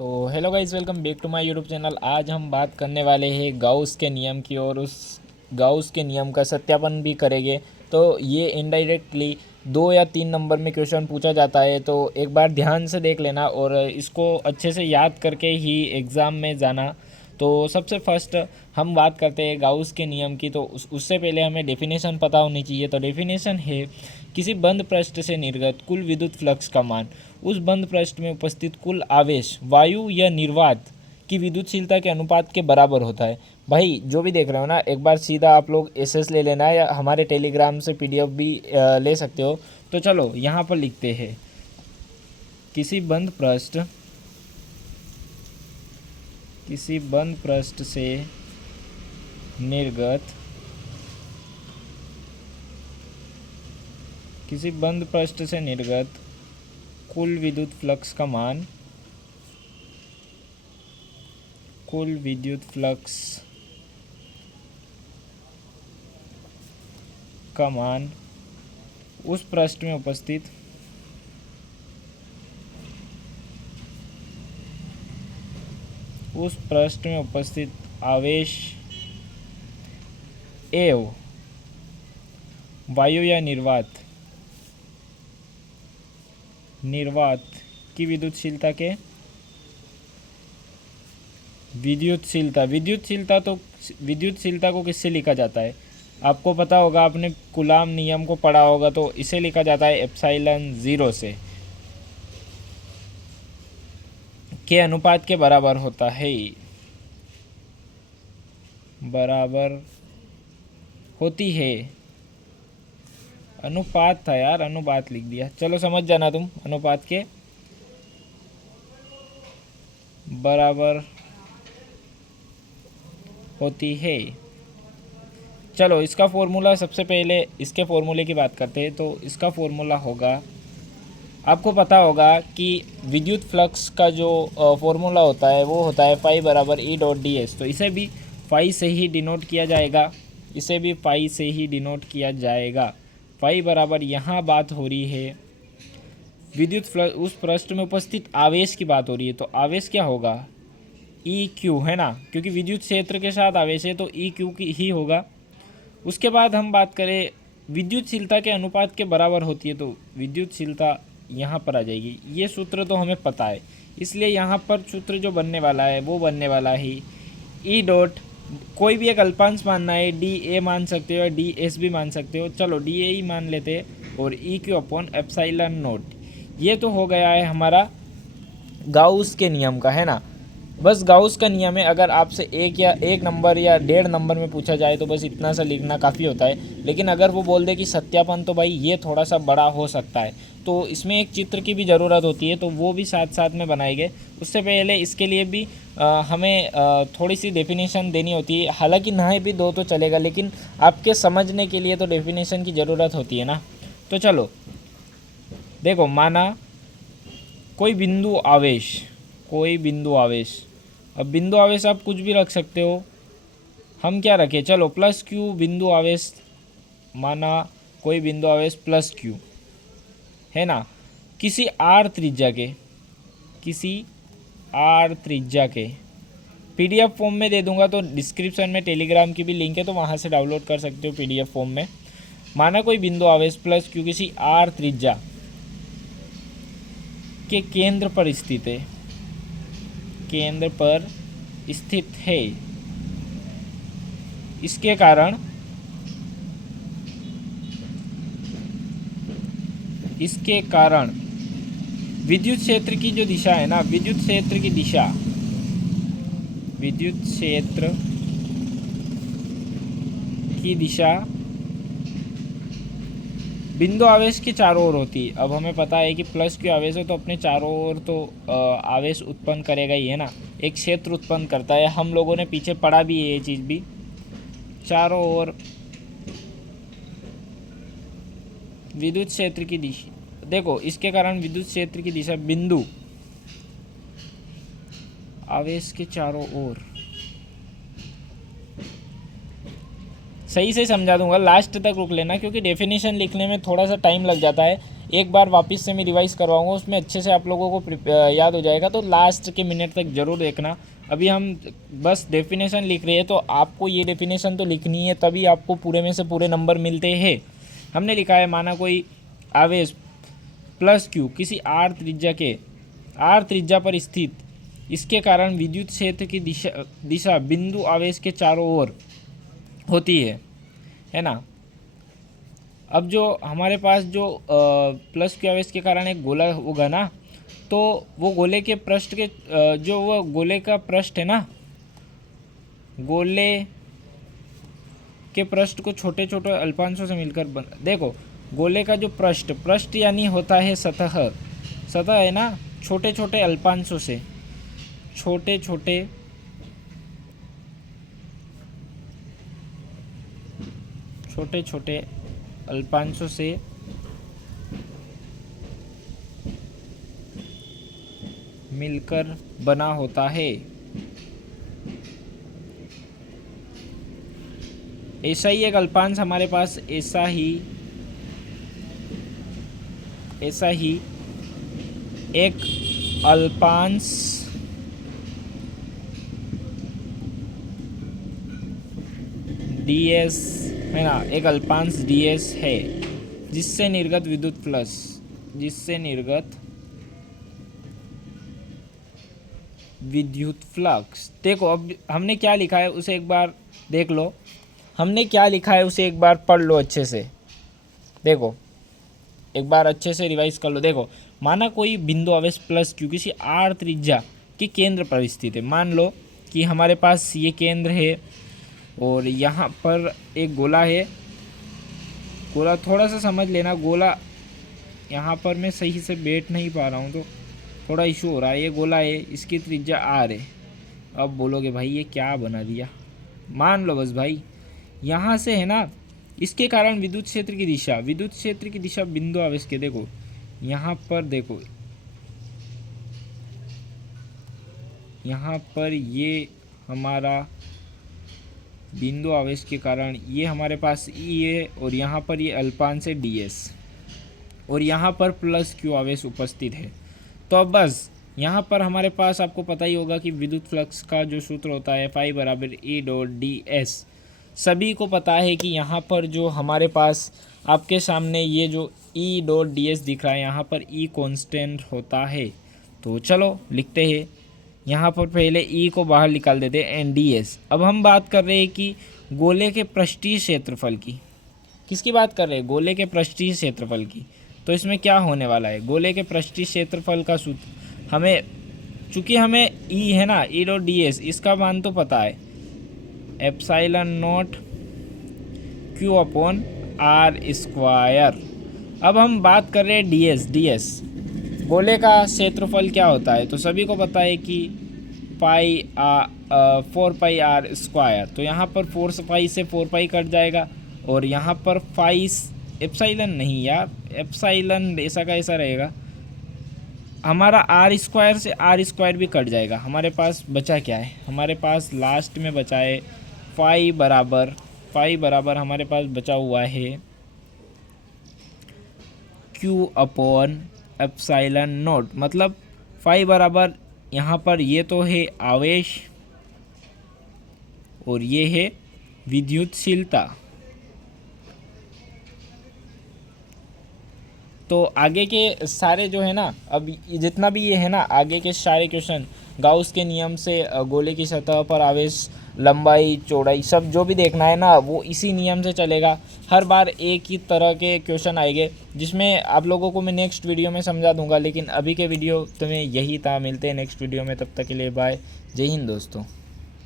तो hello guys, welcome back to my YouTube channel. आज हम बात करने वाले हैं गाउस के नियम की और उस गाउस के नियम का सत्यापन भी करेंगे। तो ये इनडायरेक्टली 2 या 3 नंबर में क्वेश्चन पूछा जाता है, तो एक बार ध्यान से देख लेना और इसको अच्छे से याद करके ही एग्ज़ाम में जाना। तो सबसे फर्स्ट हम बात करते हैं गाउस के नियम की। तो उससे पहले हमें डेफिनेशन पता होनी चाहिए। तो डेफिनेशन है किसी बंद पृष्ठ से निर्गत कुल विद्युत फ्लक्स का मान उस बंद पृष्ठ में उपस्थित कुल आवेश वायु या निर्वात की विद्युतशीलता के अनुपात के बराबर होता है। भाई जो भी देख रहे हो ना, एक बार सीधा आप लोग एसएस ले लेना या हमारे टेलीग्राम से पीडीएफ भी ले सकते हो। तो चलो यहाँ पर लिखते हैं किसी बंद पृष्ठ से निर्गत कुल विद्युत फ्लक्स का मान उस पृष्ठ में उपस्थित आवेश एवं वायु या निर्वात की विद्युतशीलता को किससे लिखा जाता है? आपको पता होगा, आपने कूलाम नियम को पढ़ा होगा। तो इसे लिखा जाता है एप्सिलॉन 0 से के अनुपात के बराबर होता है, बराबर होती है। अनुपात था यार, अनुपात लिख दिया। चलो समझ जाना तुम, अनुपात के बराबर होती है। चलो इसका फॉर्मूला, सबसे पहले इसके फॉर्मूले की बात करते हैं। तो इसका फॉर्मूला होगा, आपको पता होगा कि विद्युत फ्लक्स का जो फॉर्मूला होता है वो होता है फाई बराबर ई डॉट डी एस। तो इसे भी फाई से ही डिनोट किया जाएगा। फाई बराबर, यहाँ बात हो रही है विद्युत फ्लक्स, उस पृष्ठ में उपस्थित आवेश की बात हो रही है। तो आवेश क्या होगा? ई क्यू, है ना, क्योंकि विद्युत क्षेत्र के साथ आवेश है तो ई क्यू की ही होगा। उसके बाद हम बात करें विद्युतशीलता के अनुपात के बराबर होती है। तो विद्युतशीलता यहाँ पर आ जाएगी। ये सूत्र तो हमें पता है, इसलिए यहाँ पर सूत्र जो बनने वाला है वो बनने वाला है ई डॉट, कोई भी एक अल्पांश मानना है, डी ए मान सकते हो या डी एस भी मान सकते हो। चलो डी ए ही मान लेते हैं, और E Q upon epsilon note. ये तो हो गया है हमारा गाउस के नियम का, है ना। बस गाउस का नियम है। अगर आपसे एक नंबर या 1.5 नंबर में पूछा जाए तो बस इतना सा लिखना काफ़ी होता है। लेकिन अगर वो बोल दे कि सत्यापन, तो भाई ये थोड़ा सा बड़ा हो सकता है। तो इसमें एक चित्र की भी ज़रूरत होती है, तो वो भी साथ साथ में बनाएंगे। उससे पहले इसके लिए भी हमें थोड़ी सी डेफिनेशन देनी होती है। हालांकि ना भी दो तो चलेगा, लेकिन आपके समझने के लिए तो डेफिनेशन की ज़रूरत होती है ना। तो चलो देखो, माना कोई बिंदु आवेश, अब बिंदु आवेश आप कुछ भी रख सकते हो। हम क्या रखें? चलो प्लस क्यू बिंदु आवेश, माना कोई बिंदु आवेश प्लस क्यू, है ना, किसी आर त्रिज्या के पीडीएफ फॉर्म में दे दूंगा। तो डिस्क्रिप्शन में टेलीग्राम की भी लिंक है, तो वहाँ से डाउनलोड कर सकते हो पीडीएफ फॉर्म में। माना कोई बिंदु आवेश प्लस क्यू किसी आर त्रिज्या के केंद्र पर स्थित है। इसके कारण विद्युत क्षेत्र की जो दिशा है ना, विद्युत क्षेत्र की दिशा बिंदु आवेश के चारों ओर होती है। अब हमें पता है कि प्लस क्यू आवेश है तो अपने चारों ओर तो आवेश उत्पन्न करेगा ही, है ना, एक क्षेत्र उत्पन्न करता है। हम लोगों ने पीछे पढ़ा भी है ये चीज़ भी। चारों ओर विद्युत क्षेत्र की दिशा, देखो इसके कारण विद्युत क्षेत्र की दिशा बिंदु आवेश के चारों ओर, सही से समझा दूंगा, लास्ट तक रुक लेना क्योंकि डेफिनेशन लिखने में थोड़ा सा टाइम लग जाता है। एक बार वापस से मैं रिवाइज़ करवाऊँगा, उसमें अच्छे से आप लोगों को याद हो जाएगा। तो लास्ट के मिनट तक ज़रूर देखना। अभी हम बस डेफिनेशन लिख रहे हैं, तो आपको ये डेफिनेशन तो लिखनी है, तभी आपको पूरे में से पूरे नंबर मिलते हैं। हमने लिखा है, माना कोई आवेश प्लस क्यू किसी आर त्रिज्या पर स्थित, इसके कारण विद्युत क्षेत्र की दिशा बिंदु आवेश के चारों ओर होती है ना। अब जो हमारे पास जो प्लस क्यू आवेश के कारण एक गोला होगा ना, तो वो गोले के पृष्ठ के जो वो गोले का पृष्ठ है ना, गोले के पृष्ठ को छोटे छोटे अल्पांशों से मिलकर देखो, गोले का जो पृष्ठ यानी होता है सतह है ना, छोटे छोटे अल्पांशों से, छोटे छोटे अल्पांशों से मिलकर बना होता है। ऐसा ही एक अल्पांश हमारे पास ऐसा ही एक अल्पांश ds है ना, एक अल्पांश ds है जिससे निर्गत विद्युत फ्लक्स। देखो अब हमने क्या लिखा है उसे एक बार देख लो, हमने क्या लिखा है उसे एक बार पढ़ लो अच्छे से। देखो एक बार अच्छे से रिवाइज कर लो। देखो, माना कोई बिंदु आवेश प्लस क्यू किसी आर त्रिज्या के केंद्र पर स्थित है। मान लो कि हमारे पास ये केंद्र है और यहाँ पर एक गोला है। गोला थोड़ा सा समझ लेना, गोला यहाँ पर मैं सही से बैठ नहीं पा रहा हूँ तो थोड़ा इशू हो रहा है। ये गोला है, इसकी त्रिज्या आर है। अब बोलोगे भाई ये क्या बना दिया, मान लो बस भाई, यहाँ से है ना, इसके कारण विद्युत क्षेत्र की दिशा बिंदु आवेश के, देखो यहाँ पर, देखो यहाँ पर ये हमारा बिंदु आवेश के कारण ये हमारे पास ई है और यहाँ पर ये अल्पांश है ds और यहाँ पर प्लस क्यू आवेश उपस्थित है। तो अब बस यहाँ पर हमारे पास आपको पता ही होगा कि विद्युत फ्लक्स का जो सूत्र होता है फाई बराबर ई डॉट ds। सभी को पता है कि यहाँ पर जो हमारे पास आपके सामने ये जो ई डॉट ds दिख रहा है, यहाँ पर ई कांस्टेंट होता है। तो चलो लिखते हैं, यहाँ पर पहले ई को बाहर निकाल देते हैं एन ds। अब हम बात कर रहे हैं कि गोले के पृष्ठीय क्षेत्रफल की, किसकी बात कर रहे हैं, गोले के पृष्ठीय क्षेत्रफल की। तो इसमें क्या होने वाला है, गोले के पृष्ठीय क्षेत्रफल का सूत्र हमें, चूँकि हमें ई है ना, ई डॉट ds, इसका मान तो पता है, epsilon naught q upon r square. अब हम बात कर रहे हैं ds, गोले का क्षेत्रफल क्या होता है, तो सभी को पता है कि 4 पाई आर स्क्वायर। तो यहाँ पर 4 पाई से 4 पाई कट जाएगा और यहाँ पर एप्सिलॉन नहीं यार, एप्सिलॉन ऐसा का ऐसा रहेगा, हमारा आर स्क्वायर से आर स्क्वायर भी कट जाएगा। हमारे पास बचा क्या है, हमारे पास लास्ट में बचा है फाई बराबर हमारे पास बचा हुआ है क्यू अपॉन एप्सिलॉन नॉट। मतलब फाई बराबर यहाँ पर ये तो है आवेश और ये है विद्युतशीलता। तो आगे के सारे जो है ना, अब जितना भी ये है ना, आगे के सारे क्वेश्चन गाउस के नियम से गोले की सतह पर आवेश, लंबाई, चौड़ाई, सब जो भी देखना है ना वो इसी नियम से चलेगा। हर बार एक ही तरह के क्वेश्चन आएंगे जिसमें आप लोगों को मैं नेक्स्ट वीडियो में समझा दूंगा। लेकिन अभी के वीडियो तुम्हें यही था, मिलते हैं नेक्स्ट वीडियो में, तब तक के लिए बाय, जय हिंद दोस्तों।